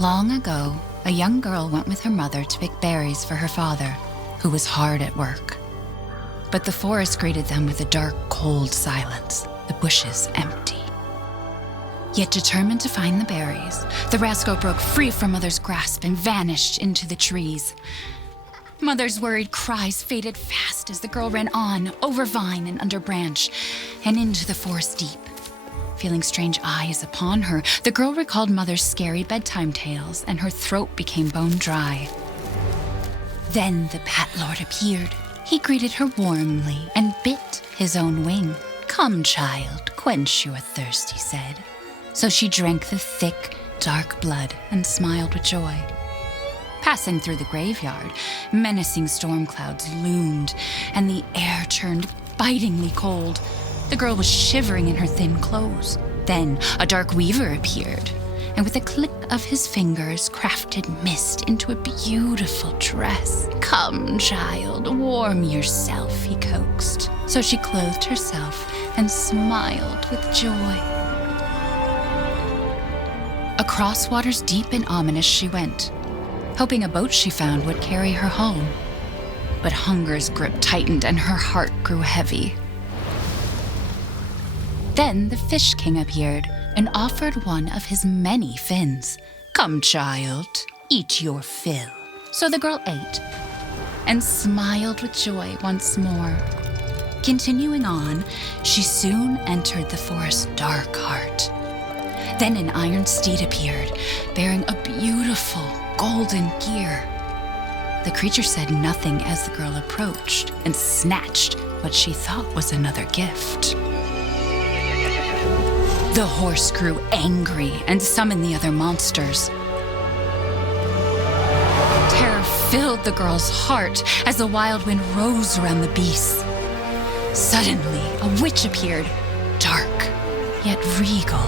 Long ago, a young girl went with her mother to pick berries for her father, who was hard at work. But the forest greeted them with a dark, cold silence, the bushes empty. Yet determined to find the berries, the rascal broke free from Mother's grasp and vanished into the trees. Mother's worried cries faded fast as the girl ran on, over vine and under branch, and into the forest deep. Feeling strange eyes upon her, the girl recalled Mother's scary bedtime tales, and her throat became bone dry. Then the Bat Lord appeared. He greeted her warmly and bit his own wing. "Come, child, quench your thirst," he said. So she drank the thick, dark blood and smiled with joy. Passing through the graveyard, menacing storm clouds loomed, and the air turned bitingly cold. The girl was shivering in her thin clothes. Then a dark weaver appeared, and with a click of his fingers, crafted mist into a beautiful dress. "Come, child, warm yourself," he coaxed. So she clothed herself and smiled with joy. Across waters deep and ominous she went, hoping a boat she found would carry her home. But hunger's grip tightened and her heart grew heavy. Then the Fish King appeared and offered one of his many fins. "Come, child, eat your fill." So the girl ate and smiled with joy once more. Continuing on, she soon entered the forest's dark heart. Then an iron steed appeared, bearing a beautiful golden gear. The creature said nothing as the girl approached and snatched what she thought was another gift. The horse grew angry and summoned the other monsters. Terror filled the girl's heart as the wild wind rose around the beasts. Suddenly, a witch appeared, dark yet regal.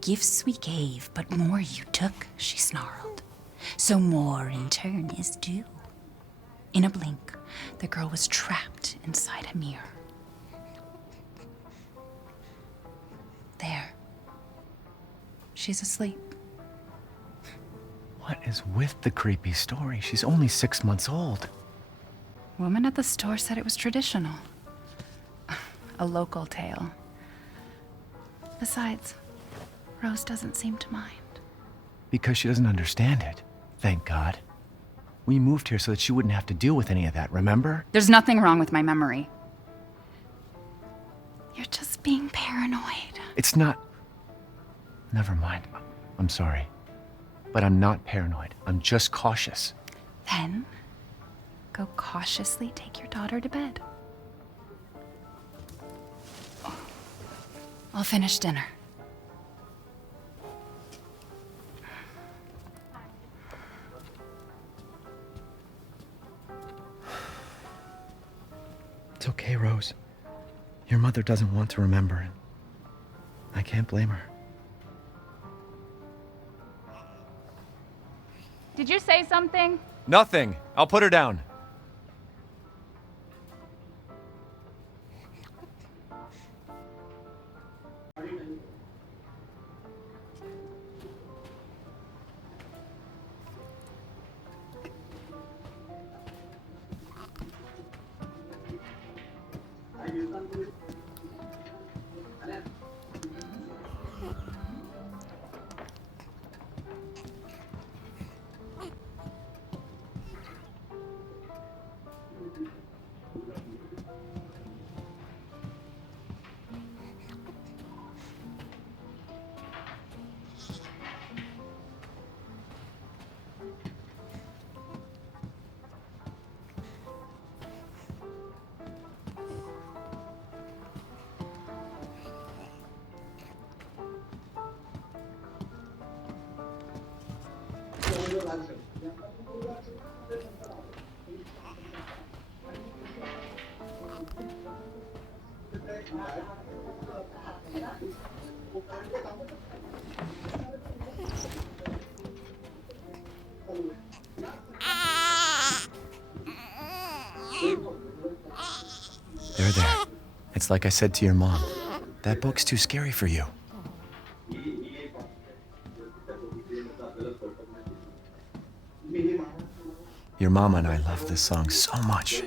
"Gifts we gave, but more you took," she snarled. "So more in turn is due." In a blink, the girl was trapped inside a mirror. There. She's asleep. What is with the creepy story? She's only 6 months old. Woman at the store said it was traditional. A local tale. Besides, Rose doesn't seem to mind. Because she doesn't understand it. Thank God. We moved here so that she wouldn't have to deal with any of that, remember? There's nothing wrong with my memory. You're just being paranoid. It's not... Never mind. I'm sorry. But I'm not paranoid. I'm just cautious. Then, go cautiously take your daughter to bed. I'll finish dinner. It's okay, Rose. Your mother doesn't want to remember it. I can't blame her. Did you say something? Nothing. I'll put her down. There. It's like I said to your mom. That book's too scary for you. Your mama and I love this song so much.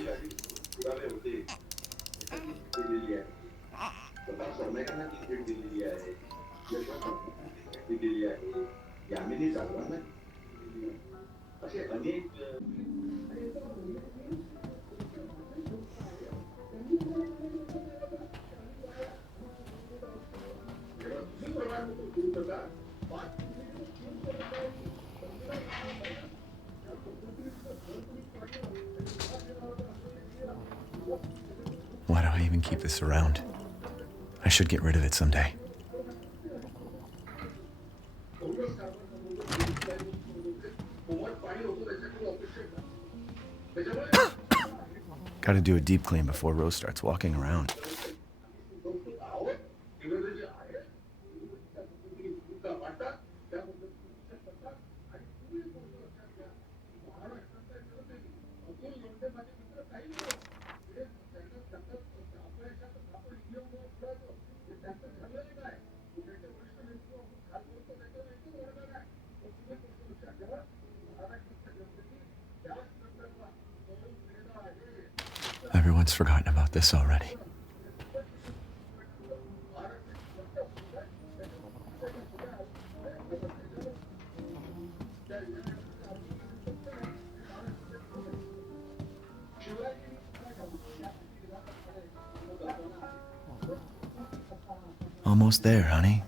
Why do I even keep this around? I should get rid of it someday. Gotta do a deep clean before Rose starts walking around. Everyone's forgotten about this already. Almost there, honey.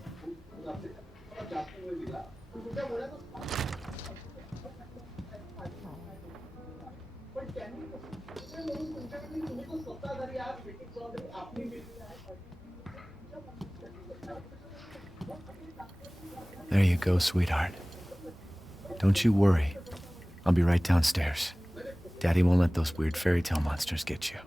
There you go, sweetheart. Don't you worry. I'll be right downstairs. Daddy won't let those weird fairy tale monsters get you.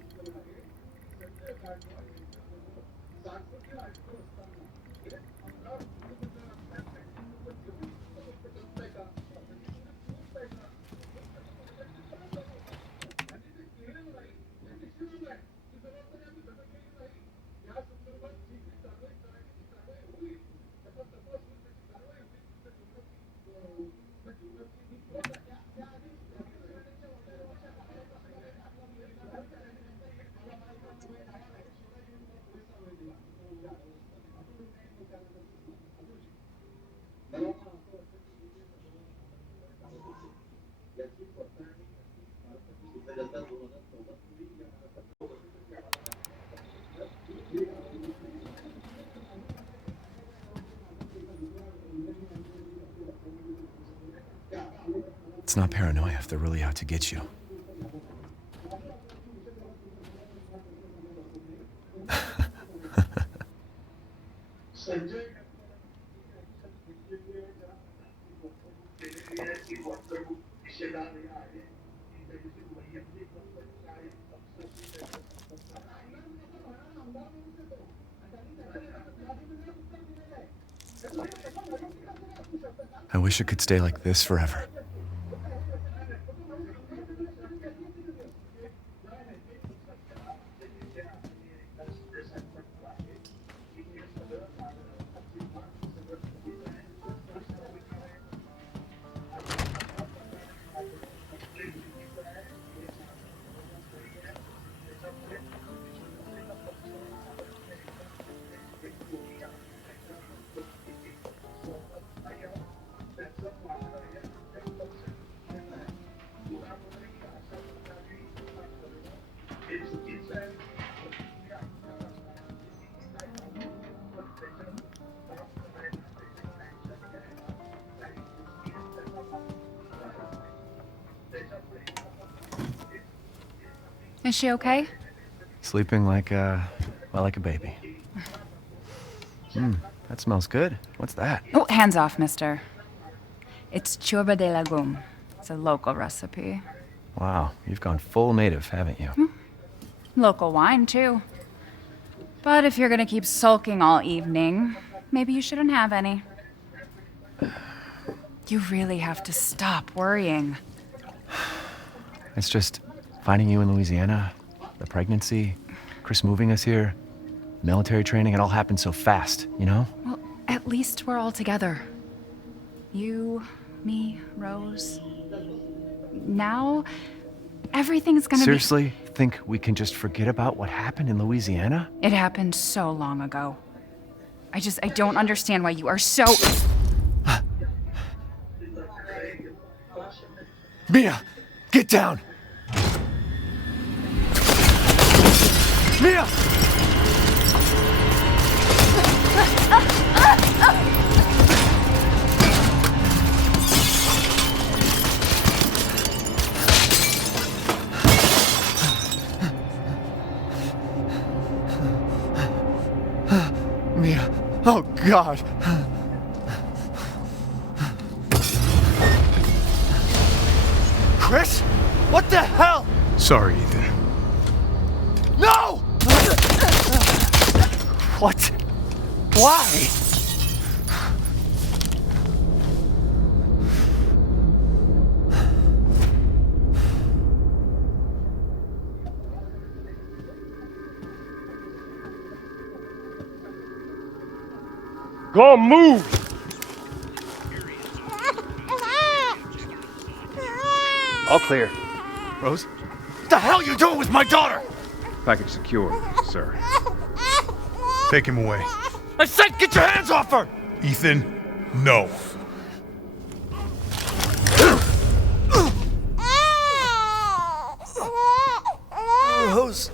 It's not paranoia if they're really out to get you. I wish it could stay like this forever. Is she okay? Sleeping like a baby. That smells good. What's that? Oh, hands off, mister. It's ciorba de legume. It's a local recipe. Wow, you've gone full native, haven't you? Local wine, too. But if you're gonna keep sulking all evening, maybe you shouldn't have any. You really have to stop worrying. It's just finding you in Louisiana, the pregnancy, Chris moving us here, military training, it all happened so fast, you know? Well, at least we're all together. You, me, Rose. Now, everything's gonna Seriously? Think we can just forget about what happened in Louisiana? It happened so long ago. I don't understand why you are so... Mia! Get down! Mia! Mia. Oh, God. Chris? What the hell? Sorry, Ethan. No! What? Why? Go on, move! All clear. Rose? What the hell are you doing with my daughter? Package secure, sir. Take him away. I said get your hands off her! Ethan, no. Rose.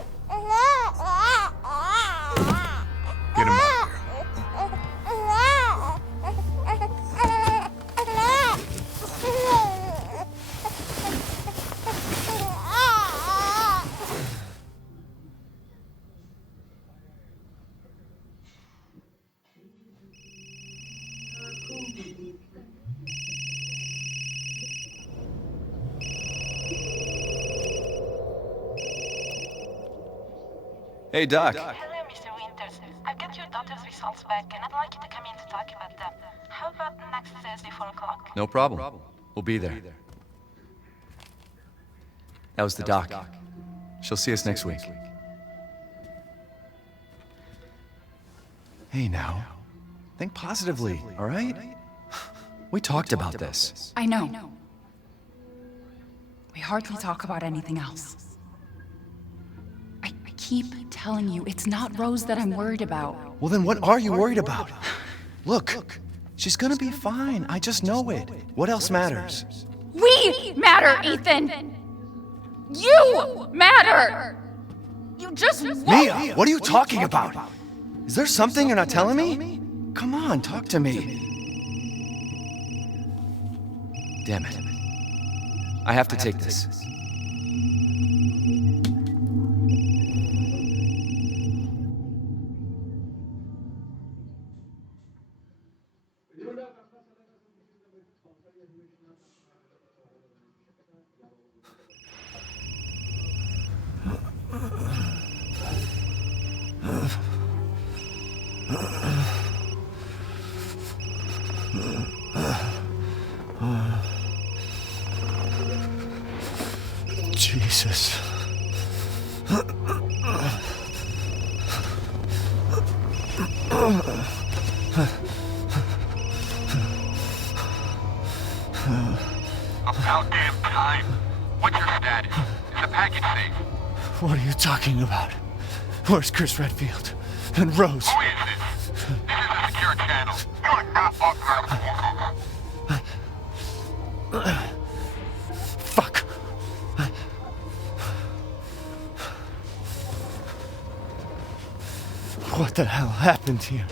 Get him out of here. Hey, Doc. Hello, Mr. Winters. I've got your daughter's results back, and I'd like you to come in to talk about them. How about next Thursday, 4 o'clock? No problem. We'll be there. That was the doc. She'll see us next week. Hey, now. Think positively, all right? We talked about this. I know. We hardly talk about anything else. I keep telling you, it's not Rose that I'm worried about. Well, then what are you worried about? Look, she's gonna be fine. I just know it. What else matters? We matter, Ethan! You matter! You just won't. Mia, what are you talking about? Is there something you're not telling me? Come on, talk to me. Damn it. I have to take this. Jesus. About damn time. What's your status? Is the package safe? What are you talking about? Where's Chris Redfield? And Rose? Who is this? This is a secure channel. You are not authorized. Fuck. What the hell happened here?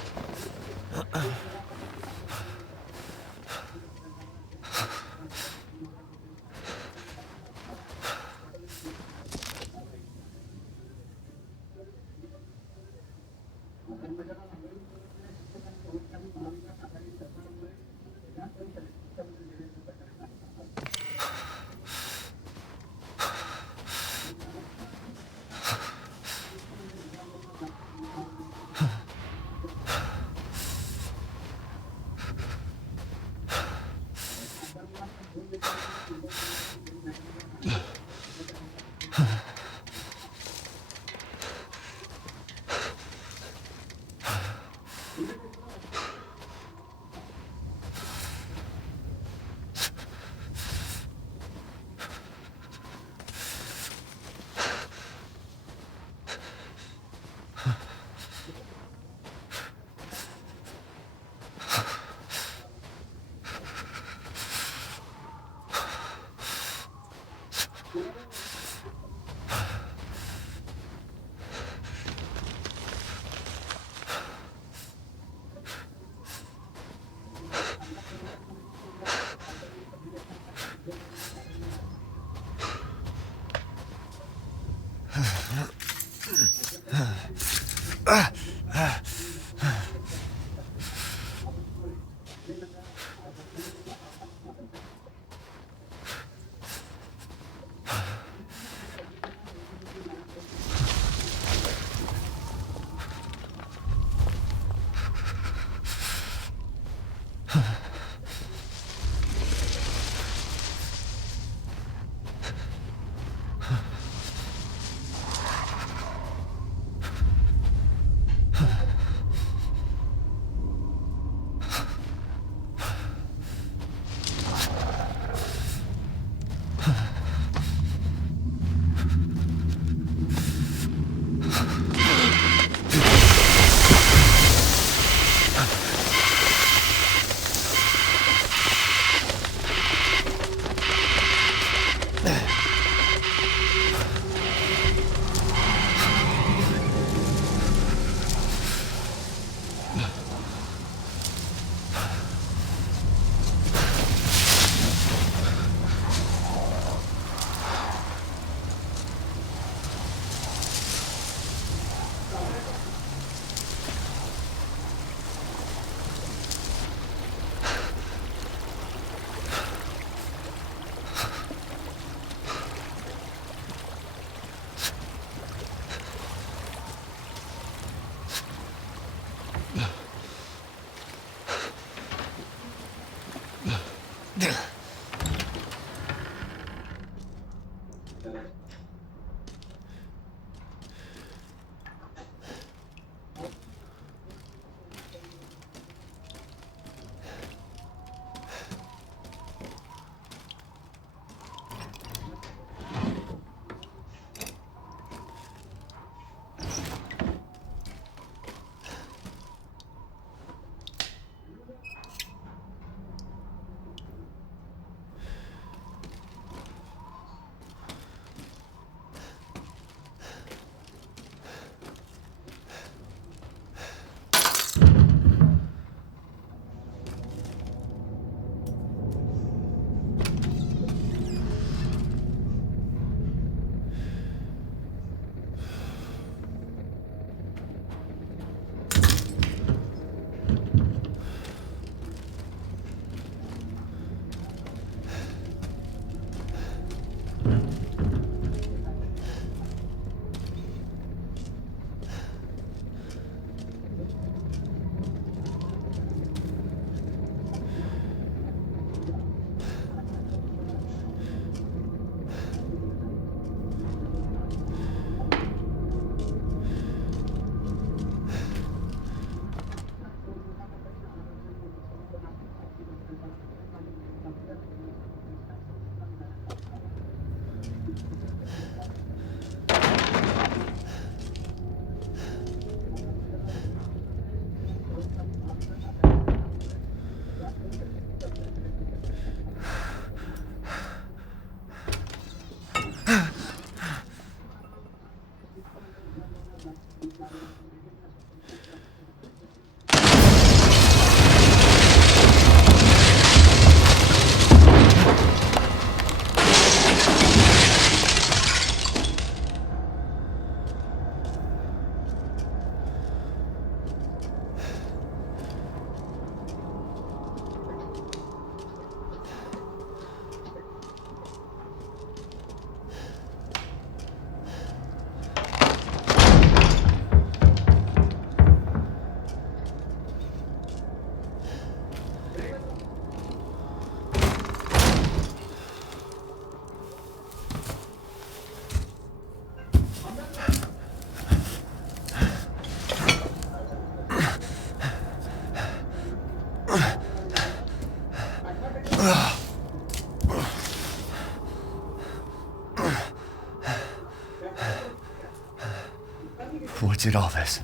What did all this?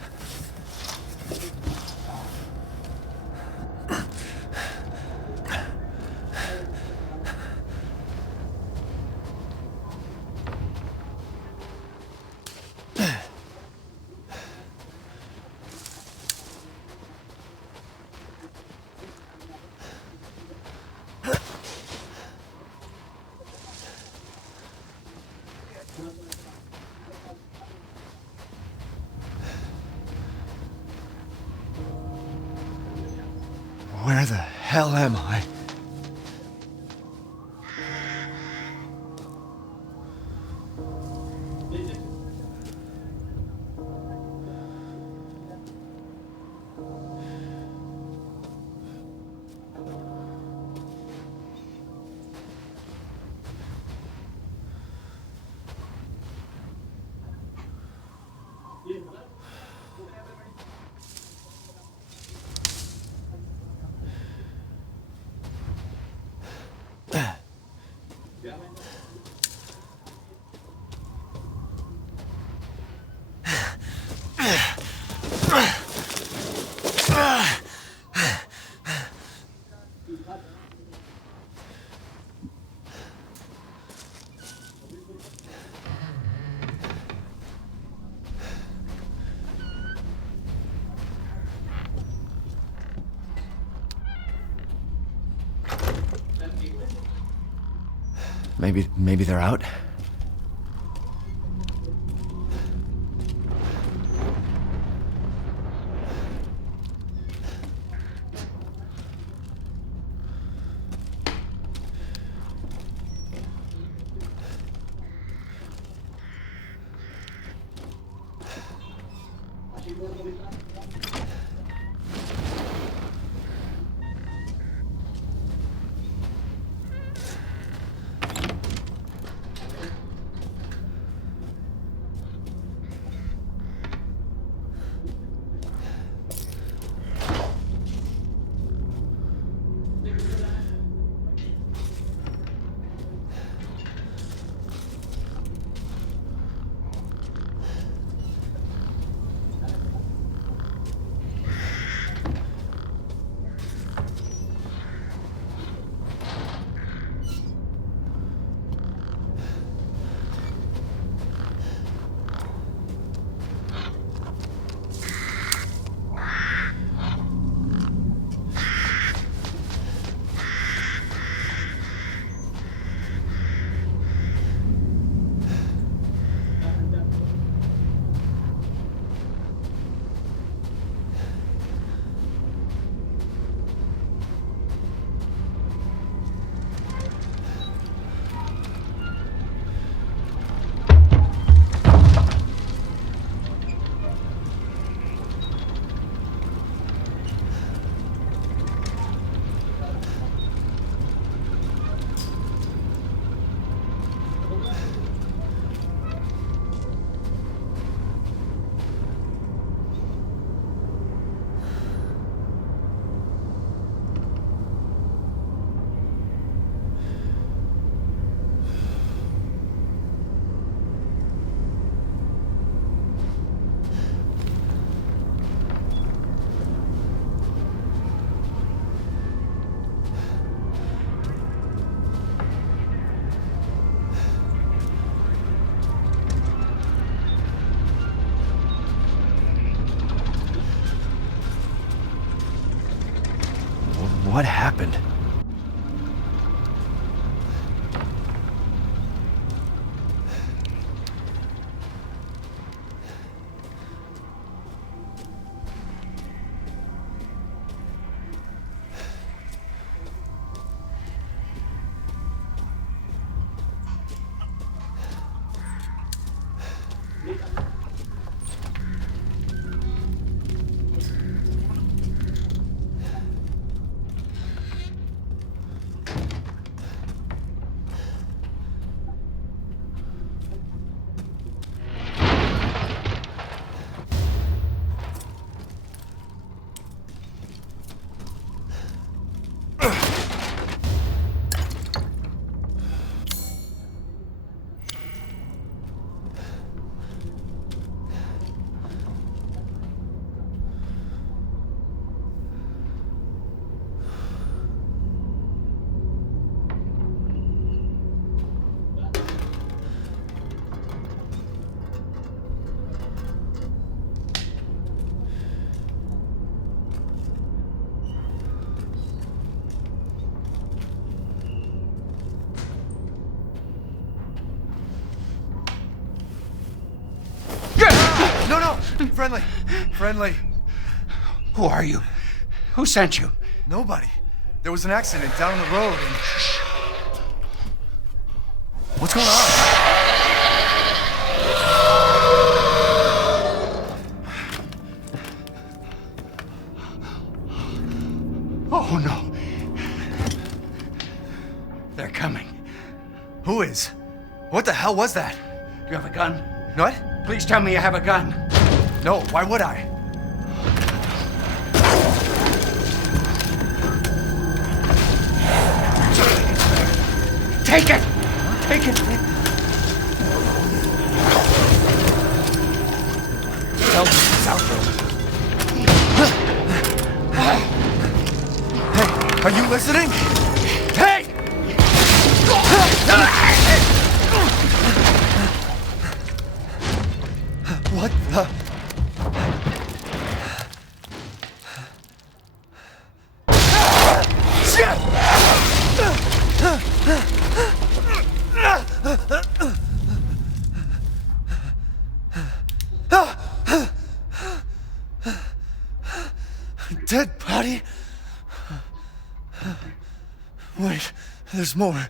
Where the hell am I? Maybe they're out? What happened? No! Friendly. Who are you? Who sent you? Nobody. There was an accident down the road and... What's going on? Oh, no. They're coming. Who is? What the hell was that? Do you have a gun? What? Please tell me you have a gun. No, why would I? Take it! Take it! Help me, it's out there. Hey, are you listening? Hey! What the? Shit! Wait, there's more.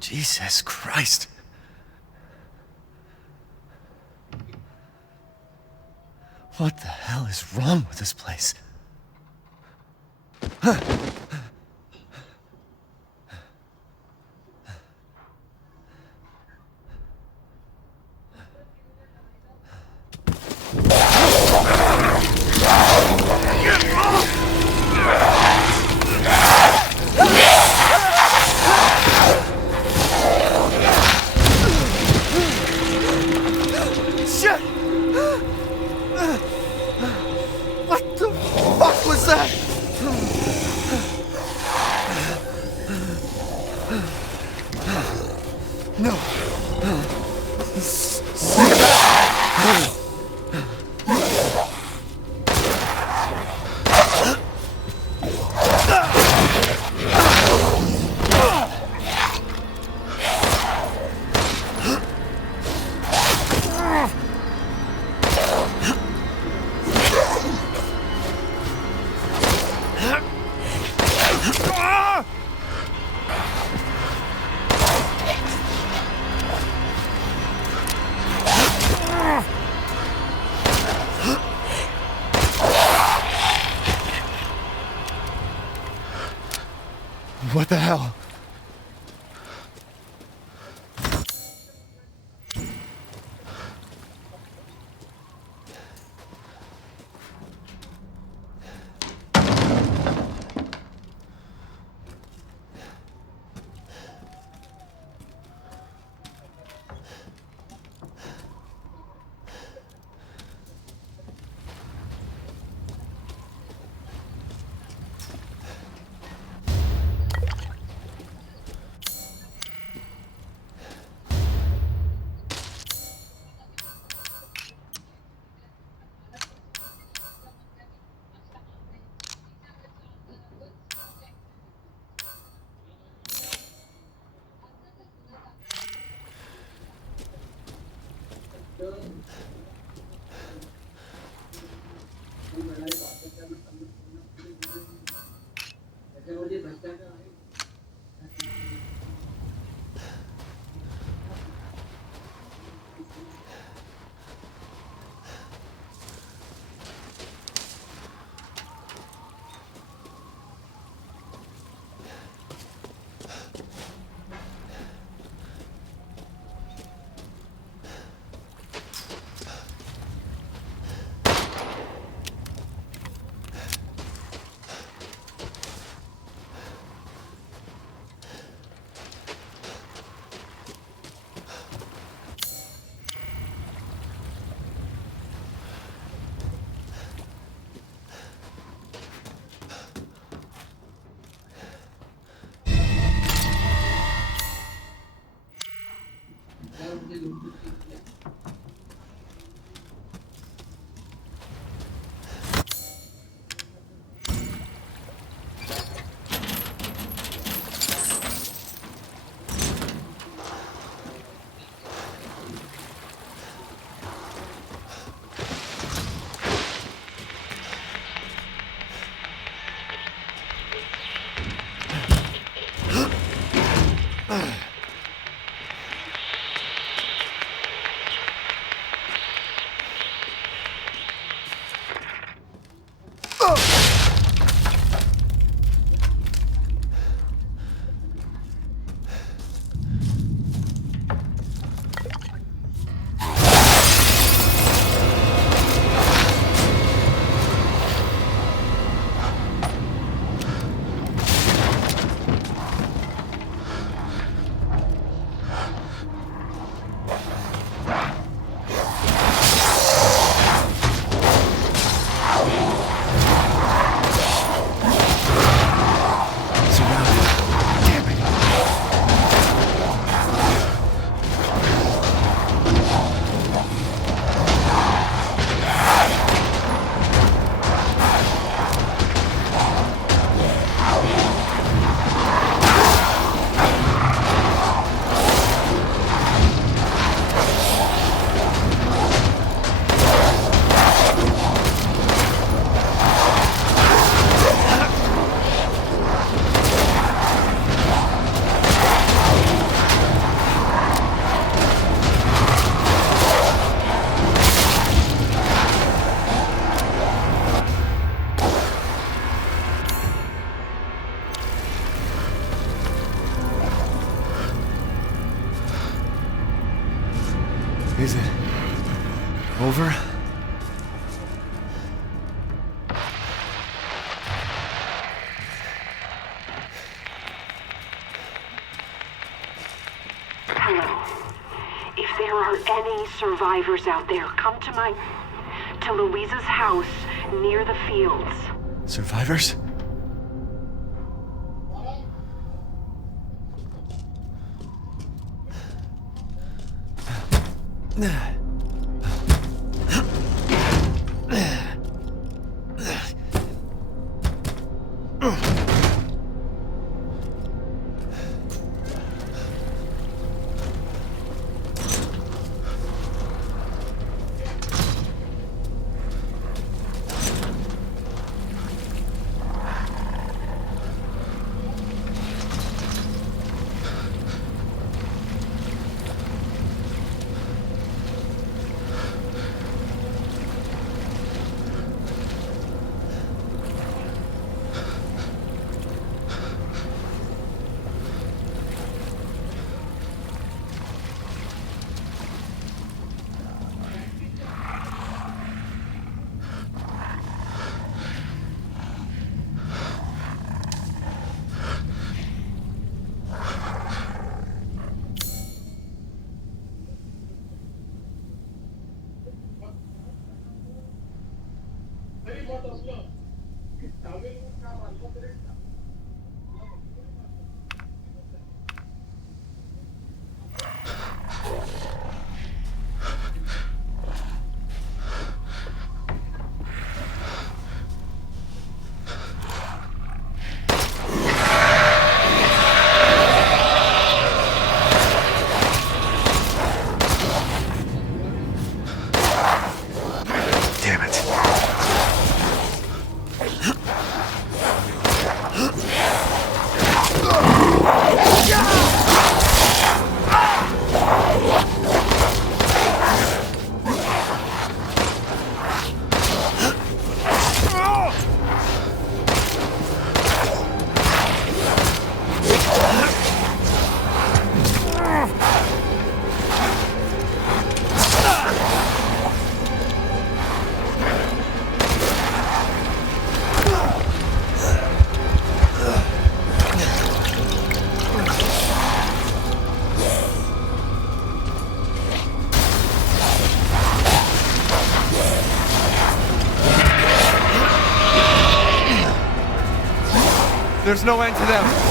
Jesus Christ. What the hell is wrong with this place? Shit! What the fuck was that? No. What the hell? Is it over? Hello. If there are any survivors out there, come to Louisa's house near the fields. Survivors? Damn it. There's no end to them.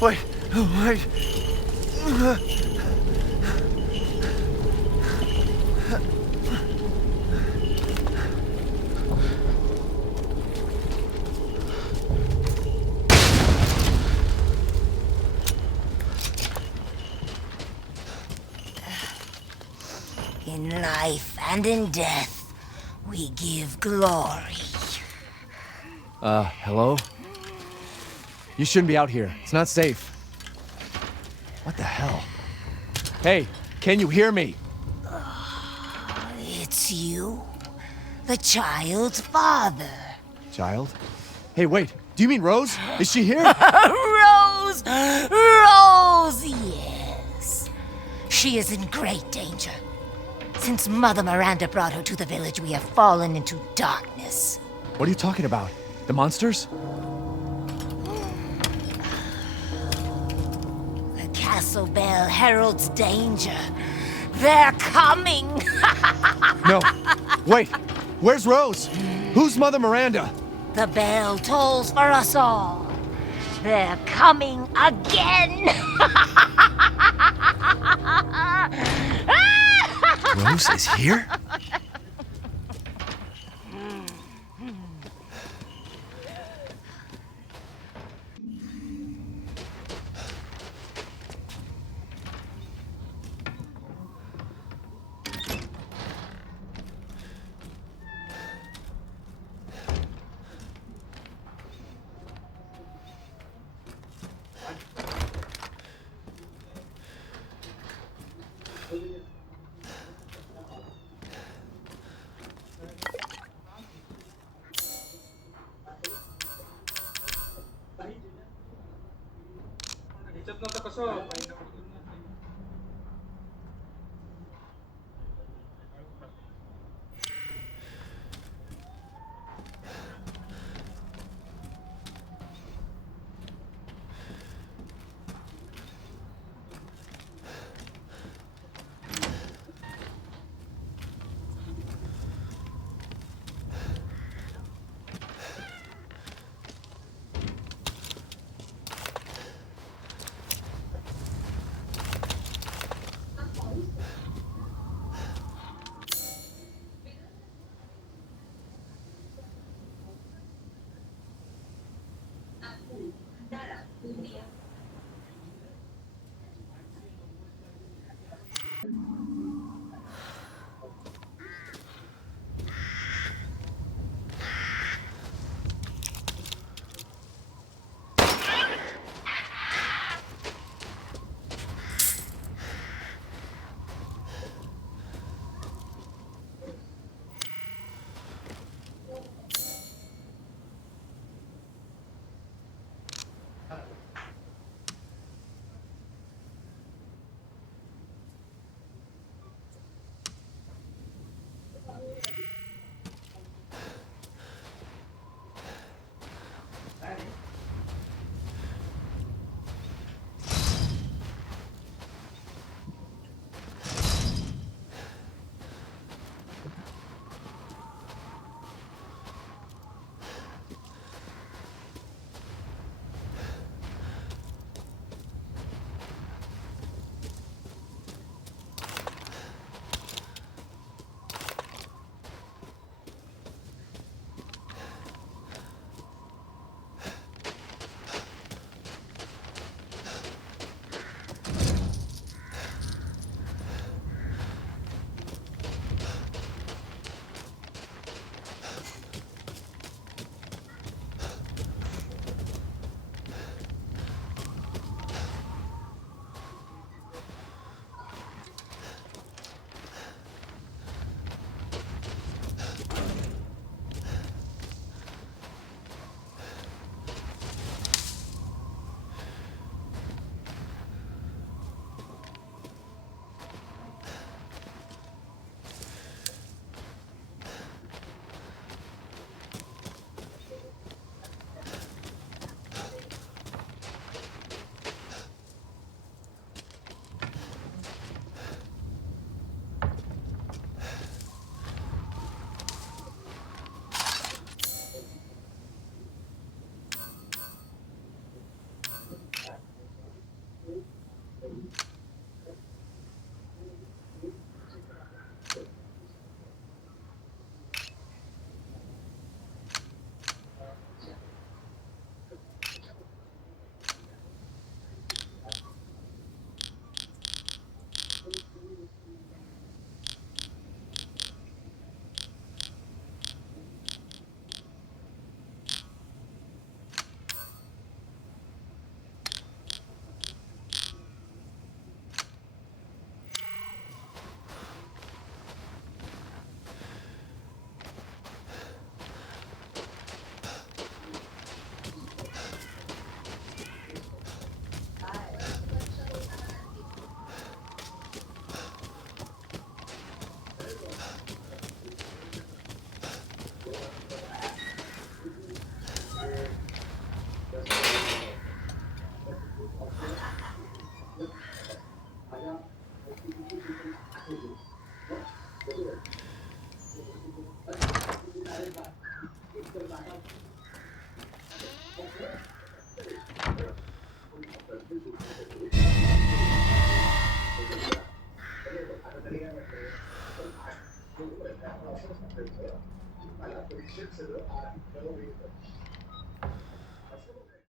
Wait, wait. In life and in death, we give glory. Hello? You shouldn't be out here. It's not safe. What the hell? Hey, can you hear me? It's you, the child's father. Child? Hey, wait. Do you mean Rose? Is she here? Rose! Rose, yes. She is in great danger. Since Mother Miranda brought her to the village, we have fallen into darkness. What are you talking about? The monsters? The castle bell heralds danger. They're coming! No. Wait. Where's Rose? Who's Mother Miranda? The bell tolls for us all. They're coming again! Rose is here?